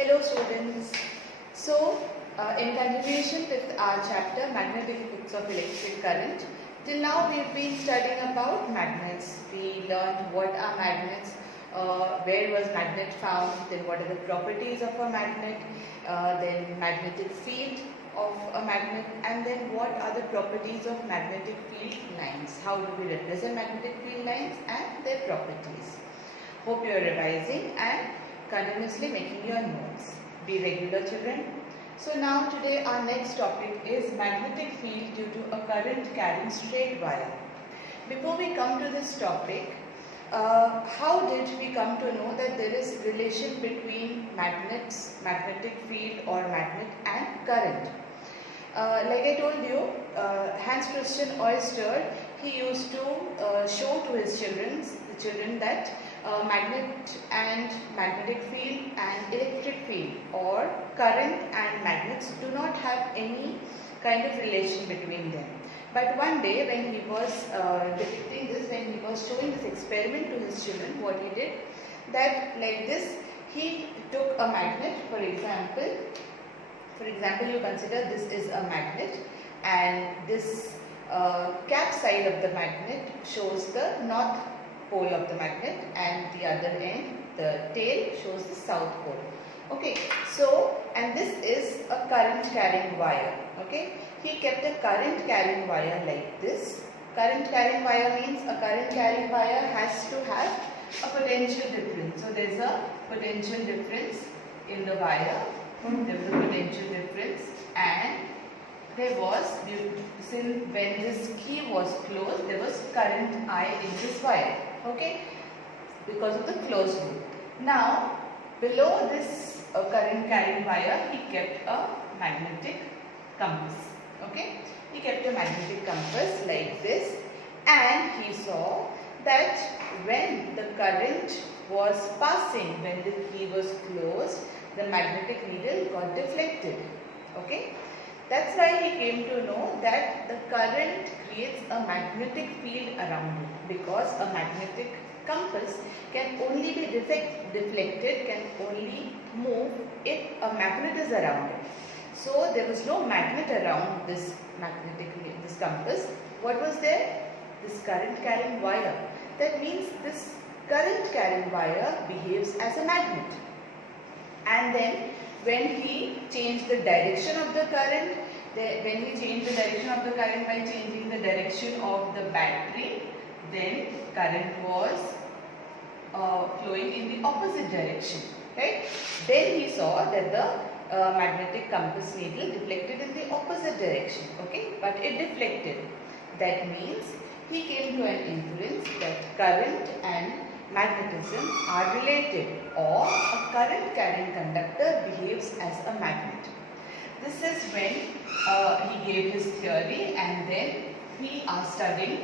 Hello students. So, in continuation with our chapter Magnetic Effects of Electric Current, till now we have been studying about magnets. We learned what are magnets, where was magnet found, then what are the properties of a magnet, then magnetic field of a magnet, and then what are the properties of magnetic field lines. How do we represent magnetic field lines and their properties. Hope you are revising and continuously making your notes. Be regular, children. So now today our next topic is magnetic field due to a current carrying straight wire. Before we come to this topic, how did we come to know that there is relation between magnets, magnetic field or magnet and current? Like I told you, Hans Christian Ørsted, he used to show to his children that magnet and magnetic field and electric field or current and magnets do not have any kind of relation between them. But one day when he was depicting this, when he was showing this experiment to his children, what he did, that like this, he took a magnet, for example, you consider this is a magnet and this cap side of the magnet shows the north pole of the magnet and the other end, the tail, shows the south pole. Okay, so and this is a current carrying wire. Okay, he kept a current carrying wire like this. Current carrying wire means a current carrying wire has to have a potential difference. So there is a potential difference in the wire. There was a potential difference and there was, since when this key was closed, there was current I in this wire. Okay, because of the closed loop. Now, below this current carrying wire, he kept a magnetic compass. Okay, he kept a magnetic compass like this, and he saw that when the current was passing, when the key was closed, the magnetic needle got deflected. Okay, that's why he came to know that the current creates a magnetic field around it, because a magnetic compass can only be deflected, can only move if a magnet is around it. So there was no magnet around this compass. What was there? This current carrying wire. That means this current carrying wire behaves as a magnet. And then when he changed the direction of the current, by changing the direction of the battery, then current was flowing in the opposite direction. Right? Then he saw that the magnetic compass needle deflected in the opposite direction. Okay, but it deflected. That means he came to an inference that current and magnetism are related, or a current carrying conductor behaves as a magnet. This is when he gave his theory, and then he studied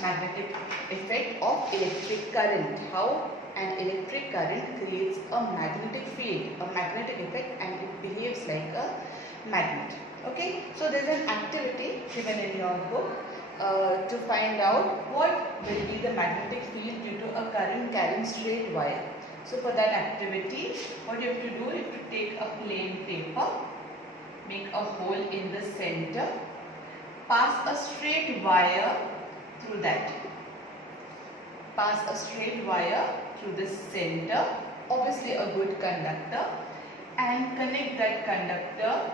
magnetic effect of electric current, how an electric current creates a magnetic field, a magnetic effect, and it behaves like a magnet. Okay, so there is an activity given in your book to find out what will be the magnetic field due to a current carrying straight wire. So for that activity, what you have to do is to take a plain paper, make a hole in the center, pass a straight wire through that. Pass a straight wire through the center, obviously a good conductor, and connect that conductor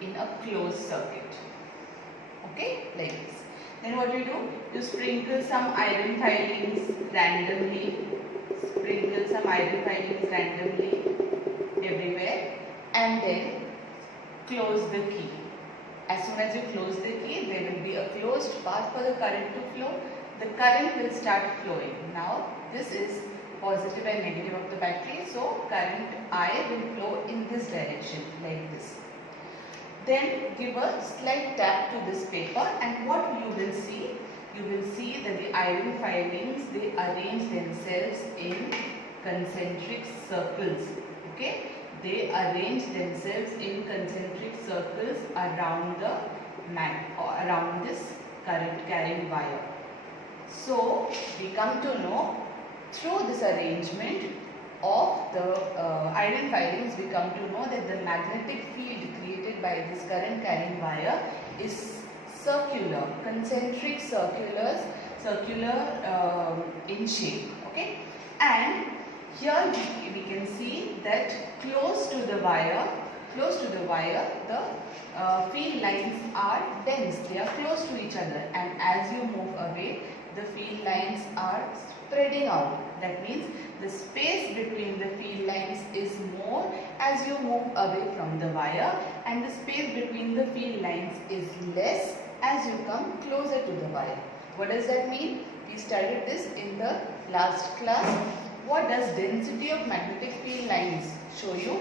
in a closed circuit. Okay, like this. Then what you do? You sprinkle some iron filings randomly. Sprinkle some iron filings randomly everywhere, and then close the key. As soon as you close the key, there will be a closed path for the current to flow. The current will start flowing. Now, this is positive and negative of the battery, so current I will flow in this direction like this. Then give a slight tap to this paper, and what you will see? You will see that the iron filings, they arrange themselves in concentric circles. Okay, they arrange themselves in concentric circles around around this current carrying wire. So we come to know through this arrangement of the iron filings, we come to know that the magnetic field created by this current carrying wire is circular, concentric circular in shape. Okay, and here we can see that close to the wire, the field lines are dense. They are close to each other, and as you move away, the field lines are spreading out. That means the space between the field lines is more as you move away from the wire, and the space between the field lines is less as you come closer to the wire. What does that mean? We studied this in the last class. What does density of magnetic field lines show you?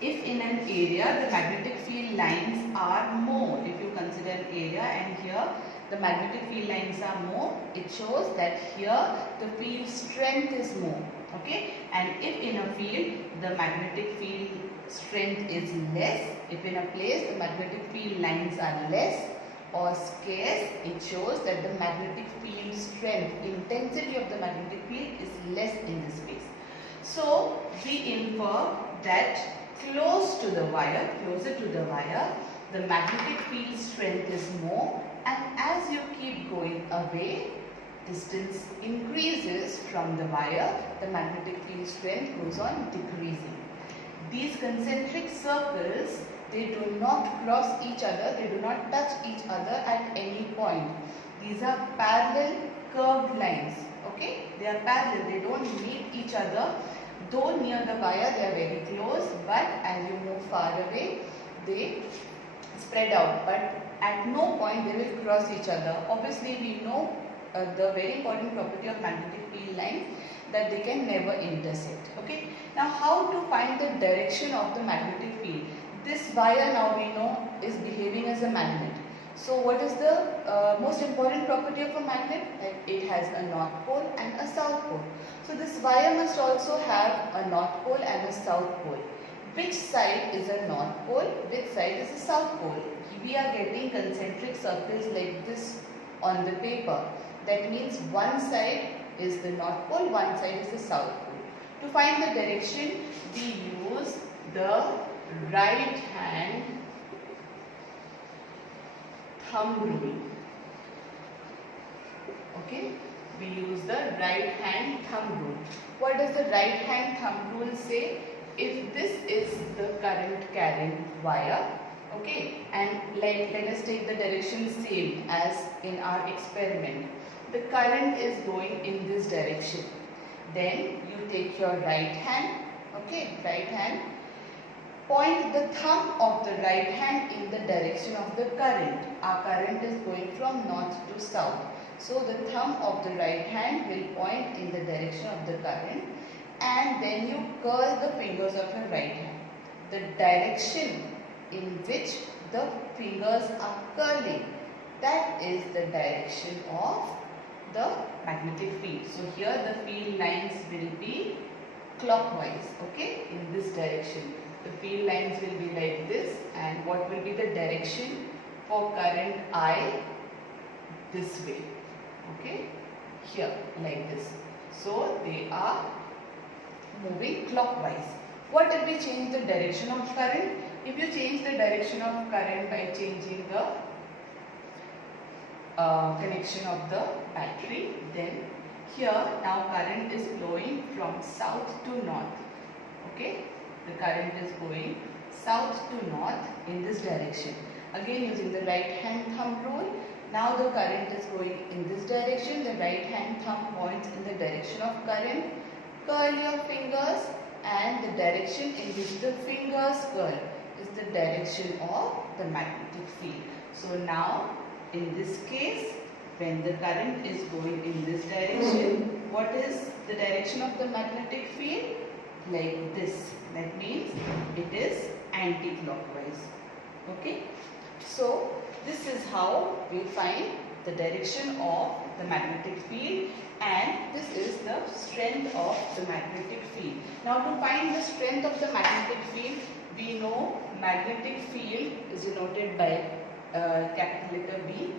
If in an area the magnetic field lines are more, if you consider an area and here the magnetic field lines are more, it shows that here the field strength is more. Okay, and if in a field the magnetic field strength is less, if in a place the magnetic field lines are less or scarce, it shows that the magnetic field strength, intensity of the magnetic field is less in this space. So we infer that closer to the wire, the magnetic field strength is more, and as you keep going away, distance increases from the wire, the magnetic field strength goes on decreasing. These concentric circles, they do not cross each other, they do not touch each other at any point. These are parallel curved lines. Okay, they are parallel, they don't meet each other. Though near the wire they are very close, but as you move far away, they spread out. But at no point they will cross each other. Obviously, we know the very important property of magnetic field lines, that they can never intersect. Okay. Now, how to find the direction of the magnetic field? This wire now we know is behaving as a magnet. So what is the most important property of a magnet? That it has a north pole and a south pole. So this wire must also have a north pole and a south pole. Which side is a north pole? Which side is a south pole? We are getting concentric circles like this on the paper. That means one side is the north pole, one side is the south pole. To find the direction, we use the right hand thumb rule. Okay, we use the right hand thumb rule. What does the right hand thumb rule say? If this is the current carrying wire, okay, and let us take the direction same as in our experiment. The current is going in this direction. Then you take your right hand, okay, right hand, point the thumb of the right hand in the direction of the current. Our current is going from north to south. So the thumb of the right hand will point in the direction of the current, and then you curl the fingers of your right hand. The direction in which the fingers are curling, that is the direction of the magnetic field. So here the field lines will be clockwise, okay, in this direction. The field lines will be like this, and what will be the direction for current I? This way, okay, here like this. So they are moving clockwise. What if we change the direction of current? If you change the direction of current by changing the connection of the battery, then here now current is flowing from south to north. Okay, the current is going south to north in this direction. Again, using the right hand thumb rule, now the current is going in this direction. The right hand thumb points in the direction of current. Curl your fingers, and the direction in which the fingers curl is the direction of the magnetic field. So now in this case, when the current is going in this direction, what is the direction of the magnetic field? Like this. That means it is anti-clockwise. Okay. So this is how we find the direction of the magnetic field, and this is the strength of the magnetic field. Now to find the strength of the magnetic field, we know magnetic field is denoted by capital letter B.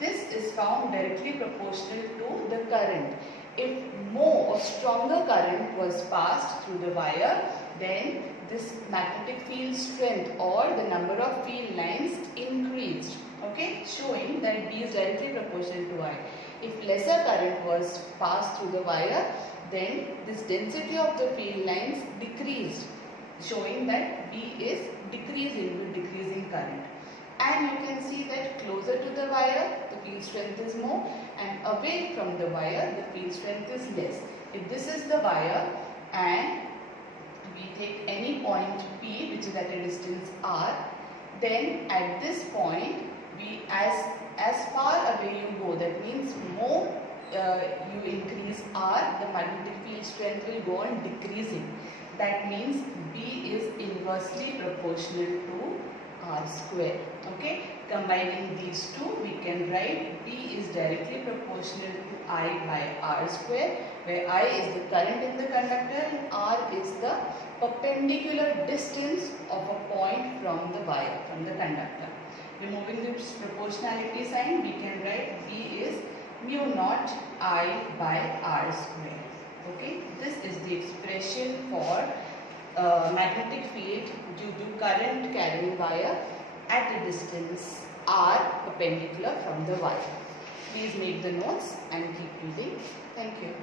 This is found directly proportional to the current. if more or stronger current was passed through the wire, then this magnetic field strength or the number of field lines increased. Okay, showing that B is directly proportional to I. If lesser current was passed through the wire, then this density of the field lines decreased, showing that B is decreasing with decreasing current. And you can see that closer to the wire, the field strength is more, and away from the wire, the field strength is less. If this is the wire and we take any point P which is at a distance R, then at this point, we as far away you go, that means more you increase R, the magnetic field strength will go on decreasing. That means B is inversely proportional to R square. Okay, combining these two, we can write B is directly proportional to I by R square, where I is the current in the conductor and R is the perpendicular distance of a point from the wire, from the conductor. Removing this proportionality sign, we can write B is mu naught I by R square. Okay, this is the expression for magnetic field due to current carrying wire at a distance R perpendicular from the wire. Please make the notes and keep reading. Thank you.